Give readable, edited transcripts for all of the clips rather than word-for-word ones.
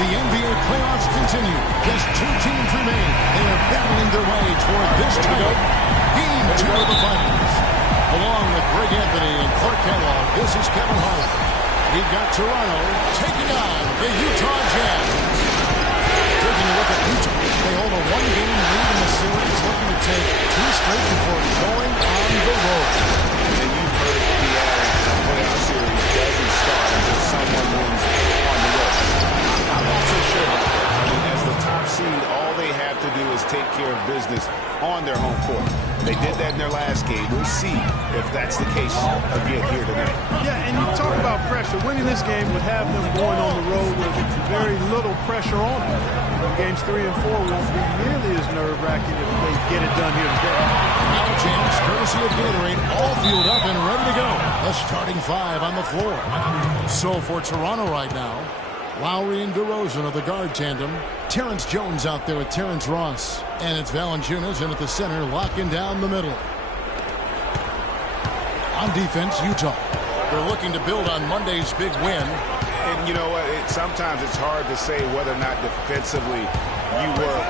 The NBA playoffs continue. Just 2 teams remain. They are battling their way toward this title. Game 2 of the finals. Along with Greg Anthony and Clark Kellogg, this is Kevin Harlan. We've got Toronto taking on the Utah Jazz. Taking a look at Utah. They hold a 1-game lead in the series, looking to take 2 straight before going on the road. And you've heard the adage, a playoff series doesn't start until someone wins on the road. I'm also sure, I mean, as the top seed, all they have to do is take care of business on their home court. They did that in their last game. We'll see if that's the case again here tonight. Yeah, and you talk about pressure. Winning this game would have them going on the road with very little pressure on them. Games 3 and 4 won't be nearly as nerve-wracking if they get it done here today. Now a chance, courtesy of Gatorade, all fueled up and ready to go. The starting 5 on the floor. So for Toronto right now, Lowry and DeRozan are the guard tandem. Terrence Jones out there with Terrence Ross. And it's Valanciunas in at the center, locking down the middle. On defense, Utah. They're looking to build on Monday's big win. And you know what? Sometimes it's hard to say whether or not defensively you were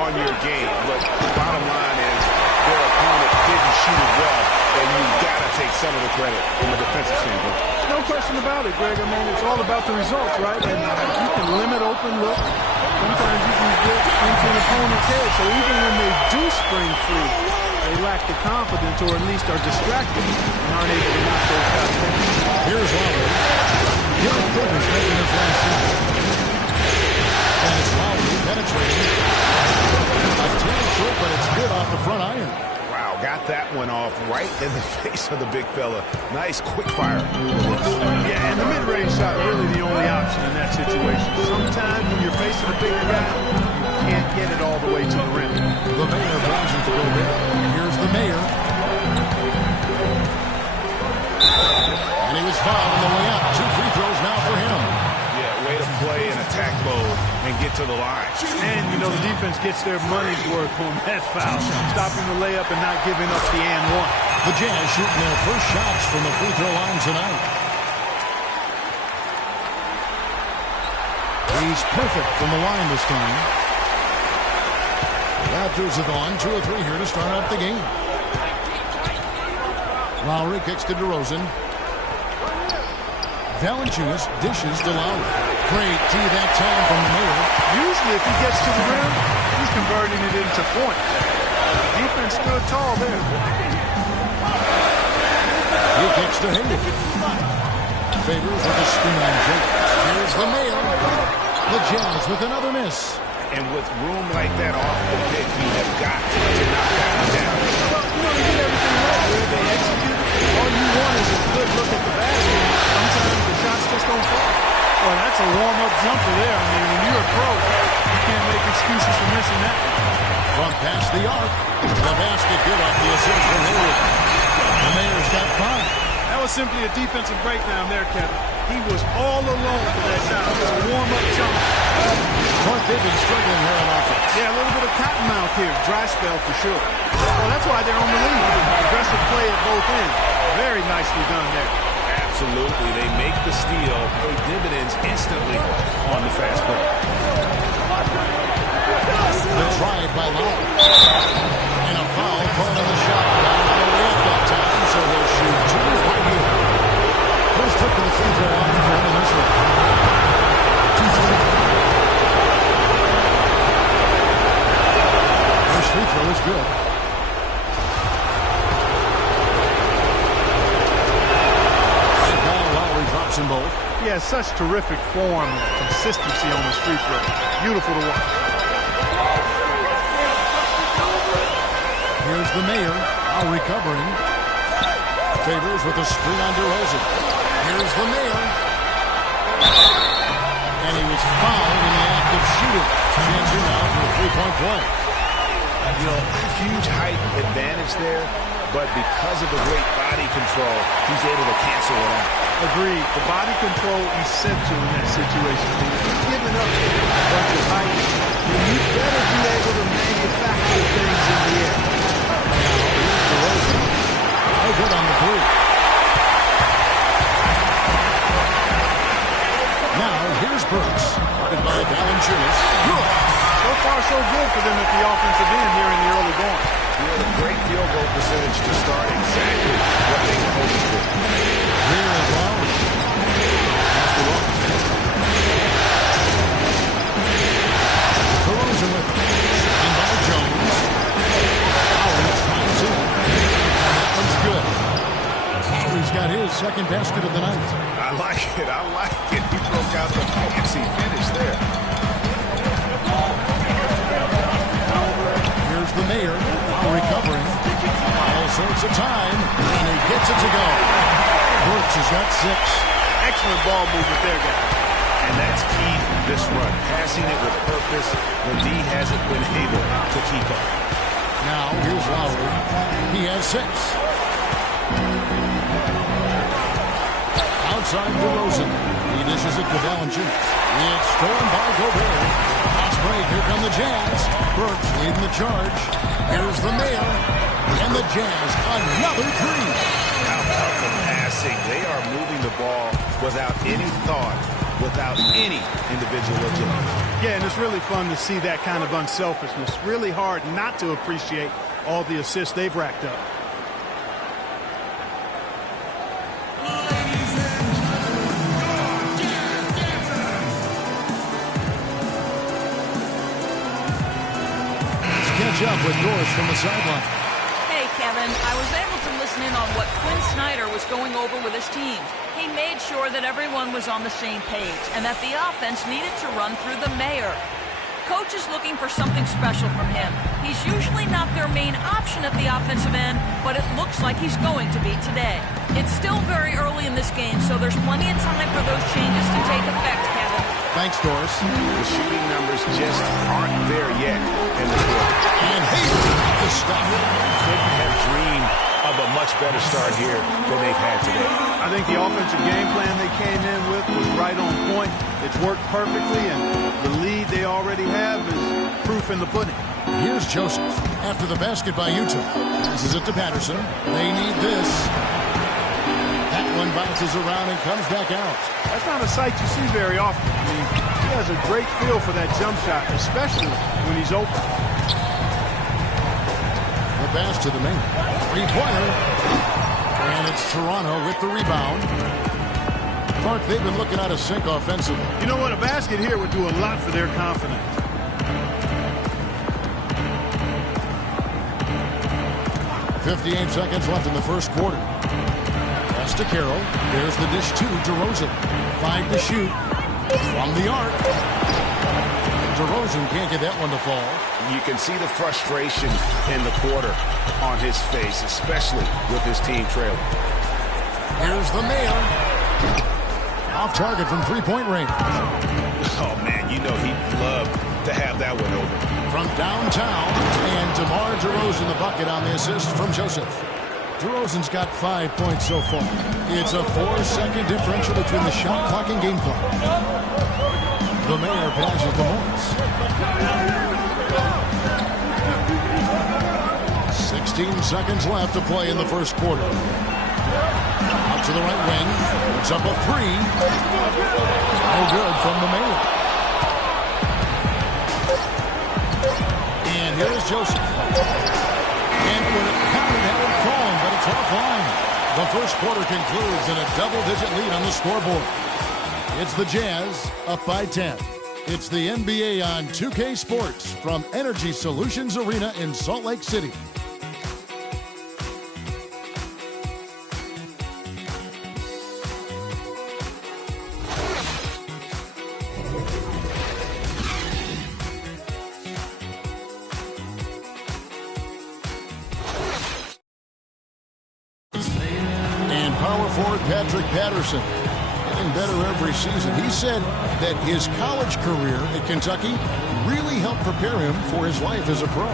on your game. But the bottom line is their opponent didn't shoot it well. And you've got to take some of the credit from a defensive standpoint. No question about it, Greg. I mean, it's all about the results, right? And you can limit open looks. Sometimes you can get into an opponent's head. So even when they do spring free, they lack the confidence or at least are distracted and aren't able to knock those shots down. Here's Lowry. Derek Favors making his last shot. And it's Lowry penetrating. A tad short, but it's good off the front iron. Wow, got that one off right in the face of the big fella. Nice quick fire. Yeah, and the mid-range shot really the only option in that situation. Sometimes when you're facing a bigger guy, you can't get it all the way to the rim. The Mayor rises to go there. Here's the Mayor. And he was fouled on the way up. 2 free throws now for him. Yeah, way to play in attack mode and get to the line. And, you know, the defense gets their money's worth on that foul. Stopping the layup and not giving up the and one. The Jazz shooting their first shots from the free throw line tonight. He's perfect from the line this time. Raptors have gone 2 or 3 here to start out the game. Lowry kicks to DeRozan. Valanciunas dishes to Lowry. Great D that time from the Mayor. Usually if he gets to the rim, he's converting it into points. Defense stood tall there. He kicks to Hayward. Favors with a screen on Jake. Here's the Mayor. The Jazz with another miss. And with room like that off the pick, you have got to knock that one down. Well, you know, you did everything right there. They executed. All you want is a good look at the basket. Sometimes the shots just don't fall. Well, that's a warm-up jumper there. I mean, when you're a pro, you can't make excuses for missing that. From past the arc, the basket good off the assist from Hayward. The Mayor's got 5. That was simply a defensive breakdown there, Kevin. He was all alone for that shot. It was a warm-up jump. Clark, they've been struggling here on offense. Yeah, a little bit of cotton mouth here. Dry spell for sure. Well, that's why they're on the lead. Aggressive play at both ends. Very nicely done there. Absolutely. They make the steal, pay dividends instantly on the fast break. The drive by Lowry. And a foul called on the shot. Down on the way up that time, so he'll shoot 2 right here. First trip to the free throw line for him in this one. First free throw is good. And Kyle Lowry drops them both. He has such terrific form and consistency on his free throw. Beautiful to watch. Here's the Mayor, now recovering. Favors with a screen on DeRozan. Here's the Mayor. And he was fouled in the act of shooting. Chance here now for a 3-point play. You know, huge height advantage there, but because of the great body control, he's able to cancel it out. Agreed. The body control essential in that situation. If you're giving up a bunch of height, then you better be able to manufacture things in the air. No good on the 3. Now, here's Here's Burks. Guarded by Valanciunas. Good. So far, so good for them at the offensive end here in the early going. He had a great field goal percentage to start exactly what they were hoping for. Here is Lowry. DeRozan with it. And by Jones. Lowry tries it. That one's good. Lowry's got his second basket of the night. I like it. I like it. He broke out the fancy finish there. Here's the mayor. Lowry covering. All sorts of time. And he gets it to go. Burks has got 6. Excellent ball movement there, guys. And that's key to this run. Passing it with purpose. The D hasn't been able to keep up. Now, here's Lowry. He has 6. Outside DeRozan. He dishes it to Valanciunas. It's stolen by Gobert. Fast break. Here come the Jazz. Burks leading the charge. Here's the mayor. And the Jazz. Another 3. How about the passing? They are moving the ball without any thought, without any individual agility. Yeah, and it's really fun to see that kind of unselfishness. Really hard not to appreciate all the assists they've racked up. Let's catch up with Doris from the sideline. Hey, Kevin, I was able to listen in on what Quinn Snyder was going over with his team. He made sure that everyone was on the same page and that the offense needed to run through the mayor. Coach is looking for something special from him. He's usually not their main option at the offensive end, but it looks like he's going to be today. It's still very early in this game, so there's plenty of time for those changes to take effect, Kevin. Thanks, Doris. The shooting numbers just aren't there yet in this world. And Hayward the stop. Couldn't have dreamed of a much better start here than they've had today. I think the offensive game plan they came in with was right on point. It's worked perfectly, and the lead they already have is proof in the pudding. Here's Joseph. After the basket by Utah. Passes it to Patterson. They need this. That one bounces around and comes back out. That's not a sight you see very often. I mean, he has a great feel for that jump shot, especially when he's open. The pass to the main. Three-pointer. And it's Toronto with the rebound. Clark, they've been looking out of sync offensively. You know what? A basket here would do a lot for their confidence. .58 seconds left in the first quarter. Pass to Carroll. There's the dish to DeRozan. 5 to shoot. From the arc. DeRozan can't get that one to fall. You can see the frustration in the quarter on his face, especially with his team trailing. Here's the mayor. Off target from three-point range. Oh, man, you know he'd love to have that one over. From downtown, and DeMar DeRozan the bucket on the assist from Joseph. DeRozan's got 5 points so far. It's a 4-second differential between the shot clock and game clock. The mayor passes to Morris. 16 seconds left to play in the first quarter. Out to the right wing. It's up a 3. No good from the mayor. And here's Joseph. And it would have counted had it fallen, but it's offline. The first quarter concludes in a double-digit lead on the scoreboard. It's the Jazz up by 10. It's the NBA on 2K Sports from Energy Solutions Arena in Salt Lake City. Power forward Patrick Patterson, getting better every season. He said that his college career at Kentucky really helped prepare him for his life as a pro.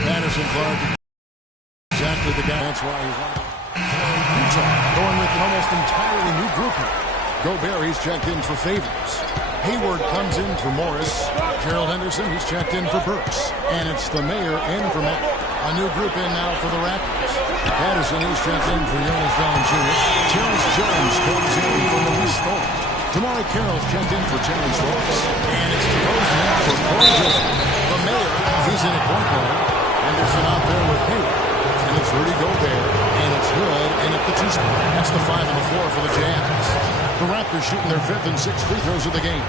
Patterson, Clark, exactly the guy. That's why he's on Utah, going with an almost entirely new group here. Gobert, he's checked in for Favors. Hayward comes in for Morris. Gerald Henderson, he's checked in for Burks. And it's the mayor in for Matt. A new group in now for the Raptors. Patterson is checked in for Jonas Valanciunas. Terrence Jones comes in from the West Coast. Damari Carroll's checked in for Terrence Ross. And it's DeRozan in for Corey Joseph. The Mayor, he's in at point guard. Anderson out there with Hayward. And it's Rudy Gobert. And it's Hood in at the 2 spot. That's the 5 on the floor for the Jazz. The Raptors shooting their 5th and 6th free throws of the game.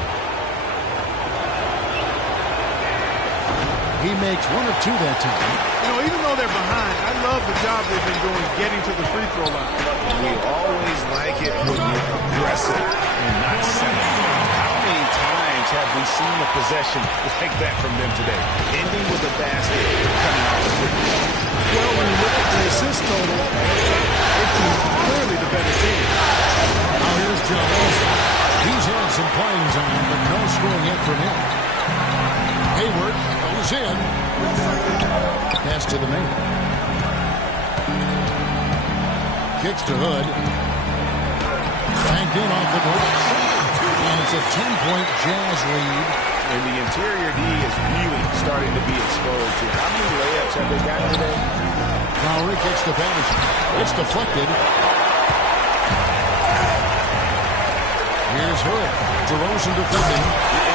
He makes 1 of 2 that time. You know, even though they're behind, I love the job they've been doing getting to the free throw line. We always like it when you're aggressive and not settling. How many times have we seen a possession like that from them today? Ending with a basket coming out of the free. Well, when you look at the assist total, it's clearly the better team. Now here's Jones. He's had some playing time, but no scoring yet from him. Hayward goes in. Pass to the man. Kicks to Hood. Banked in off the glass. And it's a 10-point Jazz lead. And the interior D is really starting to be exposed to. How many layups have they gotten today? Lowry kicks to Patterson. It's deflected. Here's Hood. DeRozan defending.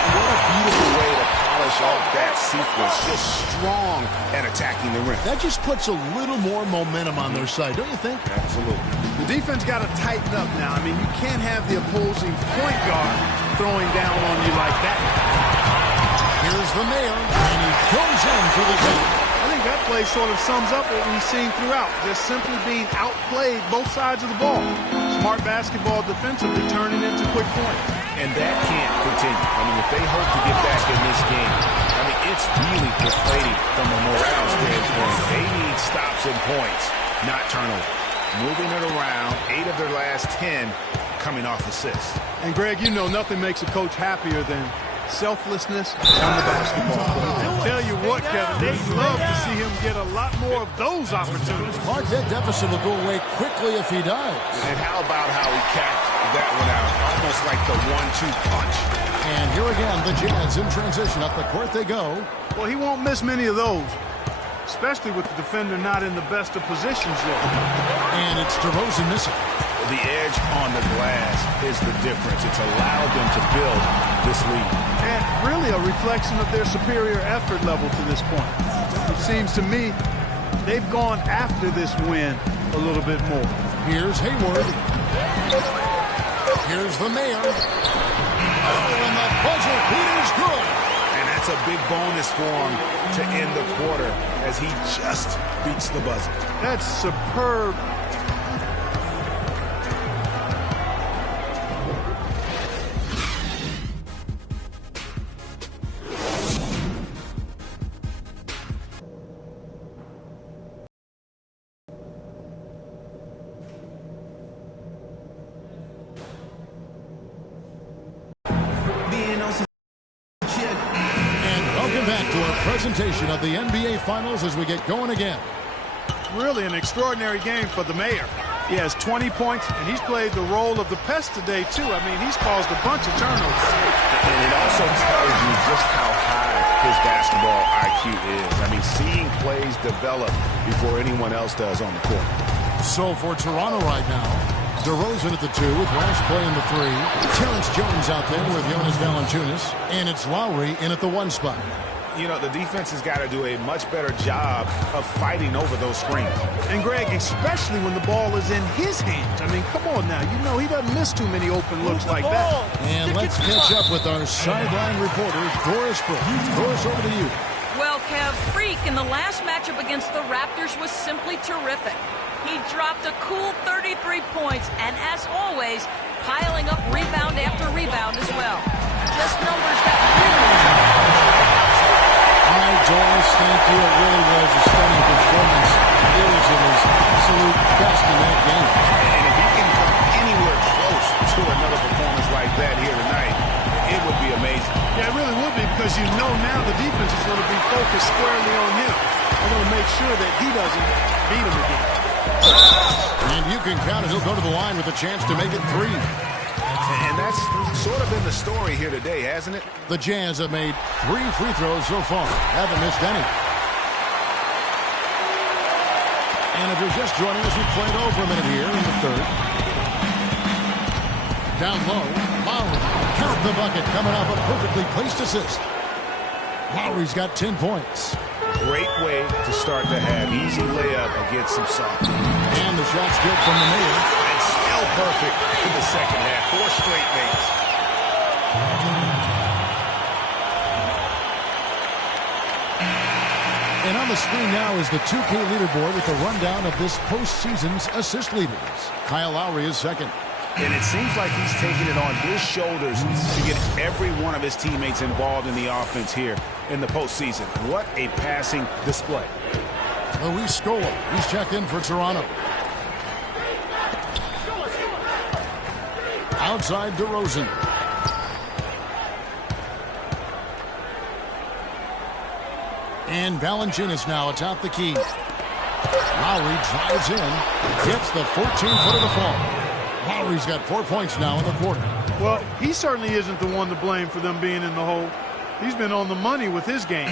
What a beautiful way to polish off that sequence. Just strong at attacking the rim. That just puts a little more momentum on their side, don't you think? Absolutely. The defense got to tighten up now. I mean, you can't have the opposing point guard throwing down on you like that. Here's the Mayor, and he goes in for the game. I think that play sort of sums up what we've seen throughout. Just simply being outplayed both sides of the ball. Smart basketball defensively turning into quick points. And that can't continue. I mean, if they hope to get back in this game, I mean, it's really deflating from a morale standpoint. They need stops and points, not turnover. Moving it around, 8 of their last 10 coming off assists. And, Greg, you know nothing makes a coach happier than selflessness on the basketball court. I'll tell you what, Kevin, they'd love to see him get a lot more of those opportunities. Mark, that deficit will go away quickly if he does. And how about how he capped that one out? Almost like the 1-2 punch. And here again, the Jazz in transition. Up the court they go. Well, he won't miss many of those, especially with the defender not in the best of positions yet. And it's DeRozan missing. The edge on the glass is the difference. It's allowed them to build this lead. And really a reflection of their superior effort level to this point. It seems to me they've gone after this win a little bit more. Here's Hayward. Here's the Mayor. Oh, and the buzzer beat is good. And that's a big bonus for him to end the quarter as he just beats the buzzer. That's superb. Presentation of the NBA Finals as we get going again. Really an extraordinary game for the Mayor. He has 20 points, and he's played the role of the pest today, too. I mean, he's caused a bunch of turnovers. And it also tells you just how high his basketball IQ is. I mean, seeing plays develop before anyone else does on the court. So for Toronto right now, DeRozan at the 2 with Ross playing the 3. Terrence Jones out there with Jonas Valanciunas. And it's Lowry in at the 1 spot. You know, the defense has got to do a much better job of fighting over those screens. And, Greg, especially when the ball is in his hands. I mean, come on now. You know he doesn't miss too many open looks like that. And let's catch up with our sideline reporter, Doris Brooks. Doris, over to you. Well, Kev, Freak in the last matchup against the Raptors was simply terrific. He dropped a cool 33 points, and as always, piling up rebound after rebound as well. Just numbers that really... All right, Doris, thank you. It really was a stunning performance. It was at his absolute best in that game. And if he can come anywhere close to another performance like that here tonight, it would be amazing. Yeah, it really would be, because you know now the defense is going to be focused squarely on him. They're going to make sure that he doesn't beat him again. And you can count it. He'll go to the line with a chance to make it 3. And that's sort of been the story here today, hasn't it? The Jazz have made 3 free throws so far. Haven't missed any. And if you're just joining us, we played over a minute here in the third. Down low, Lowry. Count the bucket, coming off a perfectly placed assist. Lowry's got 10 points. Great way to start to have easy layup against some soft. And the shot's good from the Mayor. And still perfect in the second half. 4 straight makes. And on the screen now is the 2K leaderboard with a rundown of this postseason's assist leaders. Kyle Lowry is second. And it seems like he's taking it on his shoulders to get every one of his teammates involved in the offense here in the postseason. What a passing display. Luis Scola, he's checked in for Toronto. Outside DeRozan. And Valanciunas now atop the key. Lowry drives in, gets the 14-foot of the fall. Lowry's got 4 points now in the quarter. Well, he certainly isn't the one to blame for them being in the hole. He's been on the money with his game.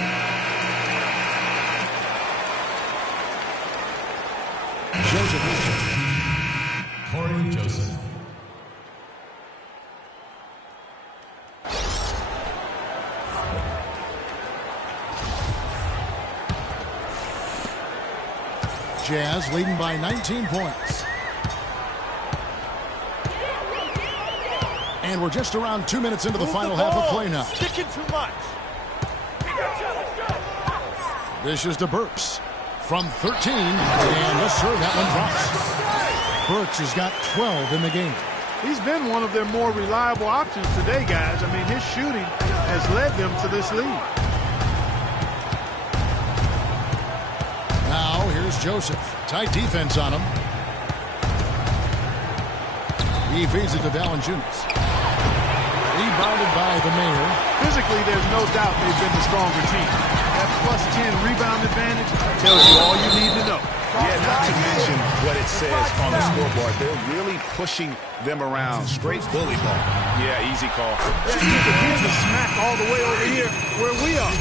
Corey Joseph. Jazz leading by 19 points. And we're just around 2 minutes into the final half of play now. Sticking too much. This is to Burks from 13. And yes, sir, that one drops. Burks has got 12 in the game. He's been one of their more reliable options today, guys. I mean, his shooting has led them to this lead. Now, here's Joseph. Tight defense on him. He feeds it to Valanciunas. Rebounded by the Mayor. Physically, there's no doubt they've been the stronger team. That plus 10 rebound advantage tells you all you need to know. Yeah, not to mention what it says on the scoreboard. They're really pushing them around. Straight bully ball. Yeah, easy call. Yeah, you can hear the smack all the way over here where we are.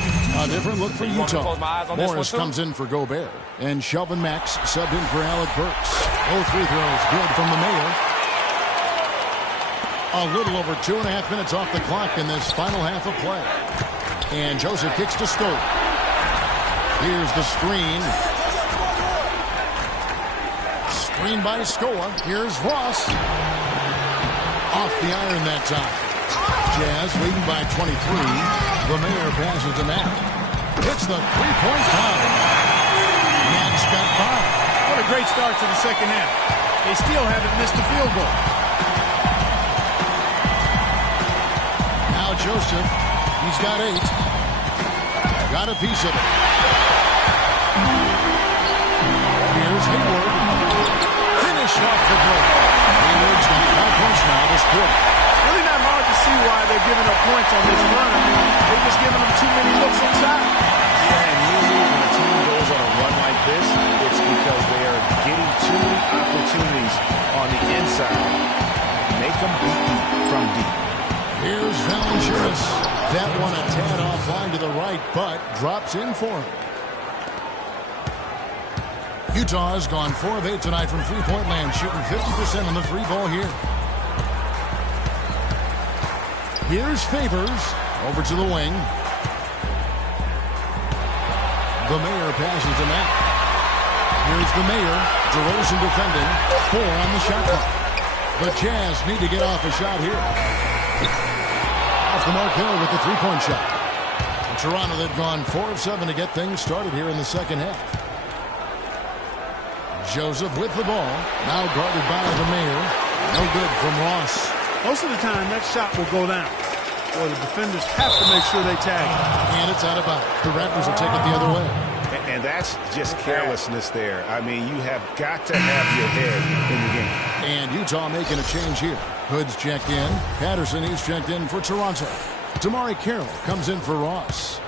A different look for Utah. Morris comes in for Gobert. And Shelvin Max subbed in for Alec Burks. Both free throws good from the Mayor. A little over 2.5 minutes off the clock in this final half of play. And Joseph kicks to Scola. Here's the screen. Screen by Scola. Here's Ross. Off the iron that time. Jazz leading by 23. The Mayor passes to Matt. Hits the three-point shot. Matt's got 5. What a great start to the second half. They still haven't missed a field goal. Now Joseph, he's got 8. Got a piece of it. Here's Hayward. Finish off the break. Hayward's got 5 points now this quarter. Really not hard to see why they're giving up points on this run. I mean, they're just giving them too many looks inside. Yeah, and usually when a team goes on a run like this, it's because they are getting too many opportunities on the inside. Make them beat you from deep. Here's Valanciunas. That one a tad offline to the right, but drops in for him. Utah has gone 4 of 8 tonight from three-point land, shooting 50% on the free ball here. Here's Favors over to the wing. The Mayor passes to Matt. Here's the Mayor. DeRozan defending. 4 on the shot clock. The Jazz need to get off a shot here. Off the mark Hill with the three-point shot. In Toronto, they've gone 4 of 7 to get things started here in the second half. Joseph with the ball. Now guarded by the Mayor. No good from Ross. Most of the time, that shot will go down. Or the defenders have to make sure they tag it. And it's out of bounds. The Raptors will take it the other way. And that's just carelessness there. I mean, you have got to have your head in the game. And Utah making a change here. Hood's checked in. Patterson, he's checked in for Toronto. Damari Carroll comes in for Ross.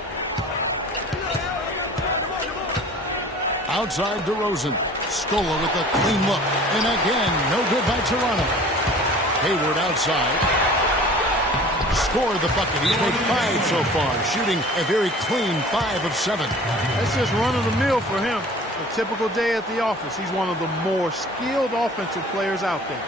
Outside DeRozan. Scola with a clean look. And again, no good by Toronto. Hayward outside. Scored the bucket. He's made 5 so far, shooting a very clean 5 of 7. That's just run-of-the-mill for him. A typical day at the office. He's one of the more skilled offensive players out there.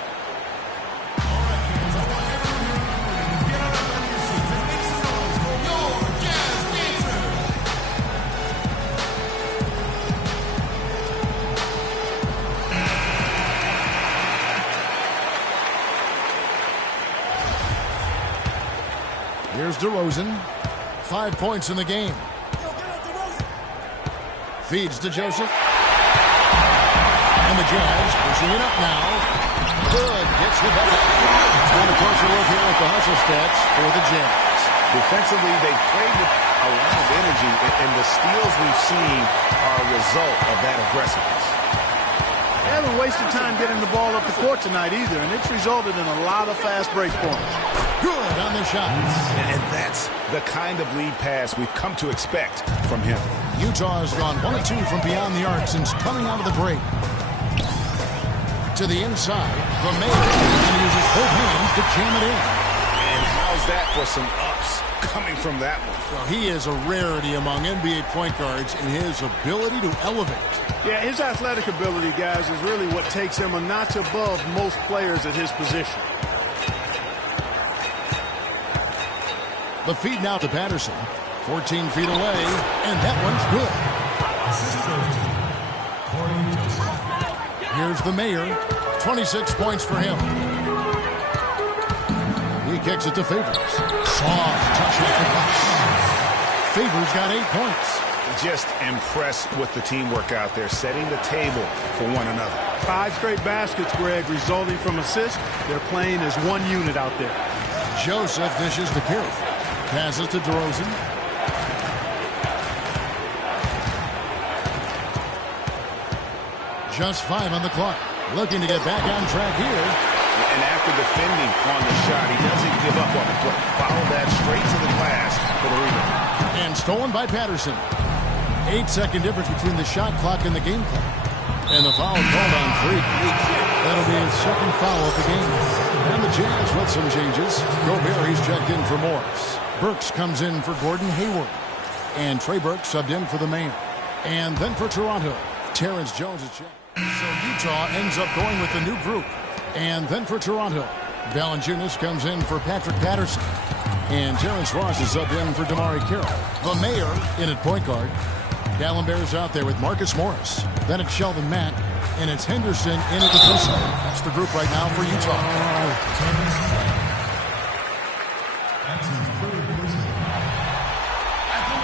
Here's DeRozan. 5 points in the game. Feeds to Joseph. And the Jazz pushing it up now. Good. Gets the bucket. And a closer look here at the hustle stats for the Jazz. Defensively, they played with a lot of energy, and the steals we've seen are a result of that aggressiveness. They haven't wasted time getting the ball up the court tonight either, and it's resulted in a lot of fast break points. Good on the shots. And that's the kind of lead pass we've come to expect from him. Utah has gone 1 of 2 from beyond the arc since coming out of the break. To the inside, the Mayor, and he uses both hands to jam it in. And how's that for some ups coming from that one? Well, he is a rarity among NBA point guards in his ability to elevate. Yeah, his athletic ability, guys, is really what takes him a notch above most players at his position. The feed now to Patterson. 14 feet away, and that one's good. Assist goes to Corey Joseph. Here's the Mayor. 26 points for him. He kicks it to Favors. Soft touch off the box. Favors got 8 points. Just impressed with the teamwork out there, setting the table for one another. 5 straight baskets, Greg, resulting from assists. They're playing as one unit out there. Joseph dishes to Curry. Passes to DeRozan. Just 5 on the clock. Looking to get back on track here. And after defending on the shot, he doesn't give up on the play. Follow that straight to the glass for the rebound. And stolen by Patterson. 8-second difference between the shot clock and the game clock. And the foul called on Freak. That'll be his second foul of the game. And the Jazz with some changes. Gobert, he's checked in for Morris. Burks comes in for Gordon Hayward. And Trey Burks subbed in for the Mayor. And then for Toronto, Terrence Jones is checked. So Utah ends up going with the new group. And then for Toronto, Valanciunas comes in for Patrick Patterson. And Terrence Ross is subbed in for Damari Carroll. The Mayor in at point guard. Gallenberg's out there with Marcus Morris. Then it's Sheldon Mack. And it's Henderson in at the post. That's the group right now for Utah.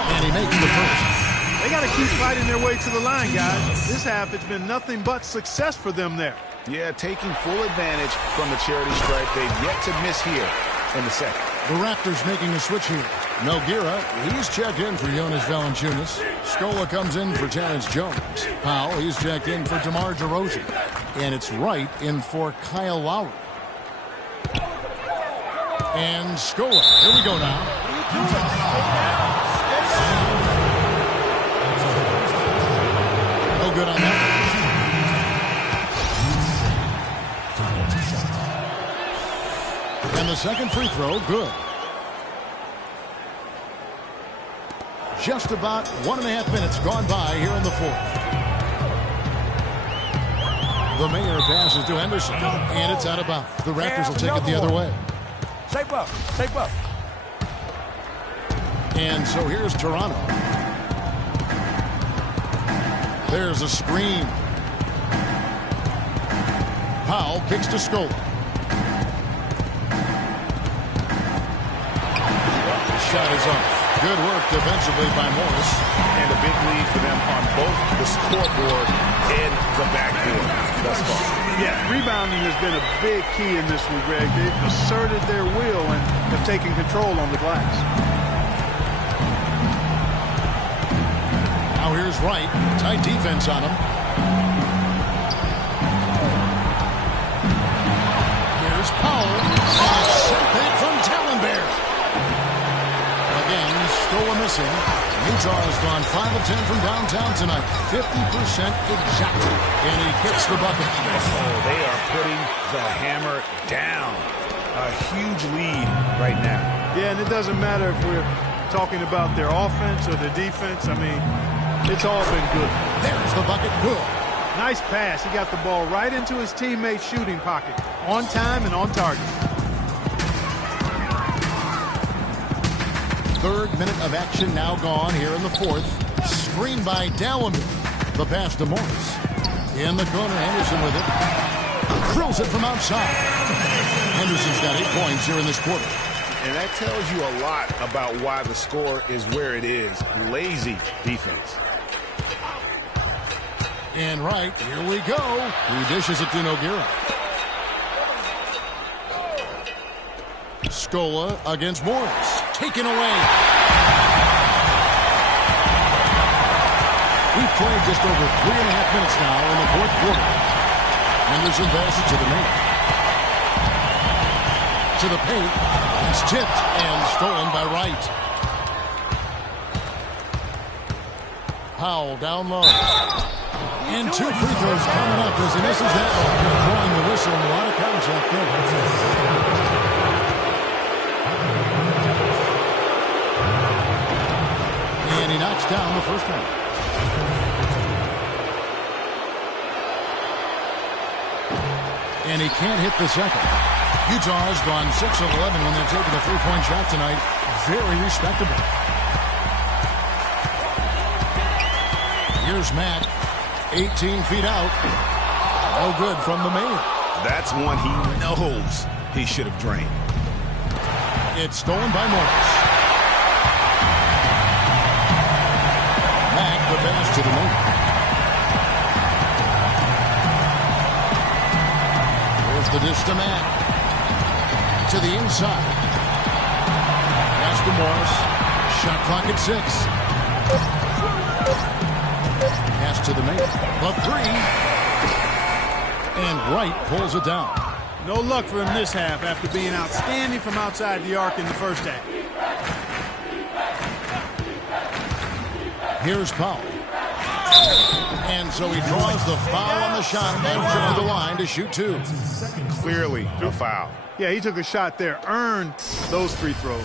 And he makes the first. They got to keep fighting their way to the line, guys. This half, it's been nothing but success for them there. Yeah, taking full advantage from the charity stripe. They've yet to miss here in the second. The Raptors making a switch here. Nogueira, he's checked in for Jonas Valanciunas. Scola comes in for Terrence Jones. Powell, he's checked in for DeMar DeRozan. And it's Wright in for Kyle Lowry. And Scola, here we go now. No good on that. And the second free throw, good. Just about 1.5 minutes gone by here in the fourth. The Mayor passes to Henderson, and it's out of bounds. The Raptors will take it the other way. Shape up, shape up. And so here's Toronto. There's a screen. Powell kicks to Scola. The shot is up. Good work defensively by Morris. And a big lead for them on both the scoreboard and the backboard thus far. Yeah, rebounding has been a big key in this one, Greg. They've asserted their will and have taken control on the glass. Now here's Wright. Tight defense on him. Here's Powell. Sent back from Tallenberg. Again, Scola missing. Utah has gone 5 of 10 from downtown tonight. 50% exactly. And he kicks the bucket. Oh, they are putting the hammer down. A huge lead right now. Yeah, and it doesn't matter if we're talking about their offense or their defense. I mean, It's all been good. There's the bucket. Good. Nice pass. He got the ball right into his teammate's shooting pocket. On time and on target. Third minute of action now gone here in the fourth. Screen by Dallas. The pass to Morris. In the corner, Henderson with it. Drills it from outside. Henderson's got 8 points here in this quarter. And that tells you a lot about why the score is where it is. Lazy defense. And right, here we go. He dishes it to Nogueira. Scola against Morris. Taken away. We've played just over 3.5 minutes now in the fourth quarter. Henderson passes to the main. To the paint. It's tipped and stolen by Wright. Powell down low. And 2 free throws coming up as he misses that one. Drawing the whistle and a lot of contact there. And he knocks down the first one. And he can't hit the second. Utah's gone 6 of 11 when they've taken a 3-point shot tonight. Very respectable. Here's Matt. 18 feet out. No good from the main. That's one he knows he should have drained. It's stolen by Morris. Mack the pass to the main. There's the dish to Mack. To the inside. Pass to Morris. Shot clock at 6. Pass to the main. The 3. And Wright pulls it down. No luck for him this half after being outstanding from outside the arc in the first half. Here's Powell. And so he draws the foul on the shot and trip to the line to shoot 2. Clearly a foul. Yeah, he took a shot there. Earned those free throws.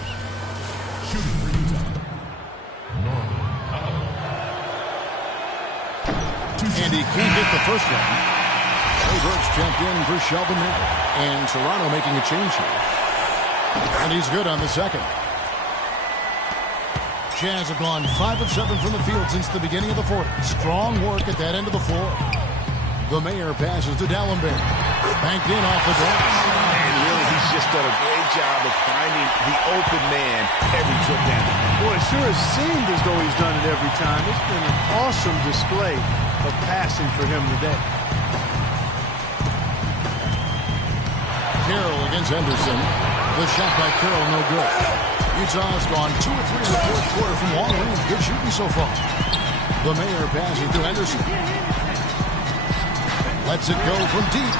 Shooting for Utah. And he can't get the first one. Burks jumped in for Sheldon Miller. And Toronto making a change here. And he's good on the second. Jazz have gone 5 of 7 from the field since the beginning of the fourth. Strong work at that end of the floor. The Mayor passes to Dallenberg. Banked in off the glass. And really, he's just done a great job of finding the open man every trip down. Boy, it sure has seemed as though he's done it every time. It's been an awesome display of passing for him today. Carroll against Henderson. The shot by Carroll, no good. Utah's gone 2 of 3 in the fourth quarter from long range. Good shooting so far. The Mayor passes to Henderson. Lets it go from deep.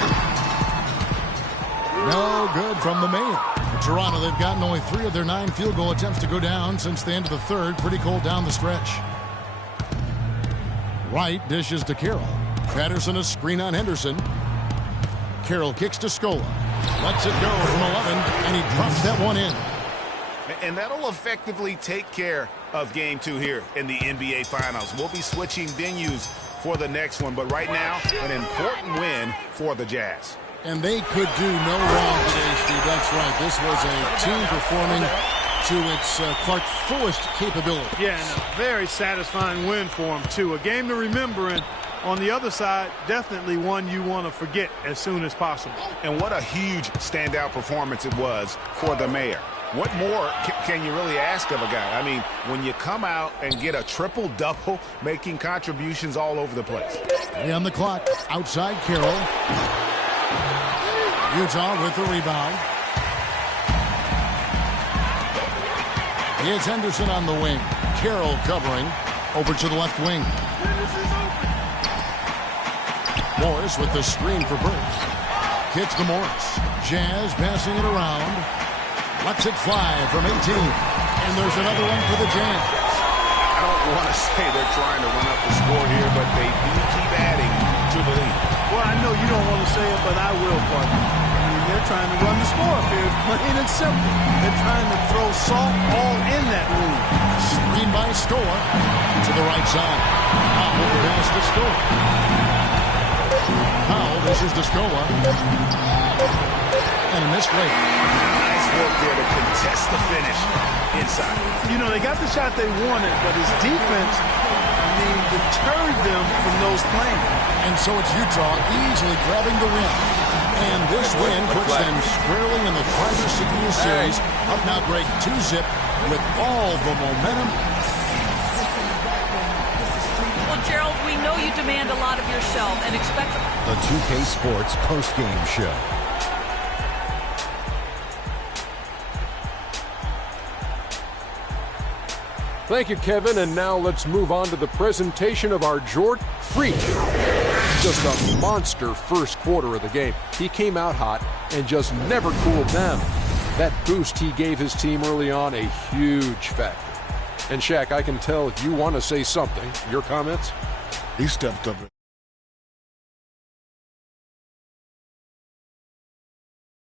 No good from the Mayor. For Toronto, they've gotten only 3 of their 9 field goal attempts to go down since the end of the third. Pretty cold down the stretch. Wright dishes to Carroll. Patterson a screen on Henderson. Carroll kicks to Scola. Lets it go from 11, and he drops that one in. And that'll effectively take care of game 2 here in the NBA Finals. We'll be switching venues for the next one, but right now, an important win for the Jazz. And they could do no wrong today, Steve. That's right. This was a team performing to its Clark fullest capability. Yeah, and a very satisfying win for him, too. A game to remember, and on the other side, definitely one you want to forget as soon as possible. And what a huge standout performance it was for the Mayor. What more can you really ask of a guy? I mean, when you come out and get a triple-double, making contributions all over the place. 3 on the clock. Outside Carroll. Utah with the rebound. Here's Henderson on the wing. Carroll covering. Over to the left wing. Morris with the screen for Burks. Kicks to Morris. Jazz passing it around. Lets it fly from 18. And there's another one for the Jazz. I don't want to say they're trying to run up the score here, but they do keep adding to the lead. Well, I know you don't want to say it, but I will, partner. I mean, they're trying to run the score up here. It's plain and simple. They're trying to throw salt all in that wound. Screen seen by Score to the right side. Powell the pass to Score. Powell, this is to Score. And a missed late. Nice work there to contest the finish inside. You know, they got the shot they wanted, but his defense, deterred them from those playing. And so it's Utah easily grabbing the win. And this win puts them squarely in the driver's seat of the series. Up now, Greg, 2-zip with all the momentum. Well, Gerald, we know you demand a lot of yourself and expect... The 2K Sports postgame show. Thank you, Kevin, and now let's move on to the presentation of our Jort Freak. Just a monster first quarter of the game. He came out hot and just never cooled down. That boost he gave his team early on, a huge factor. And Shaq, I can tell you want to say something. Your comments? He stepped up.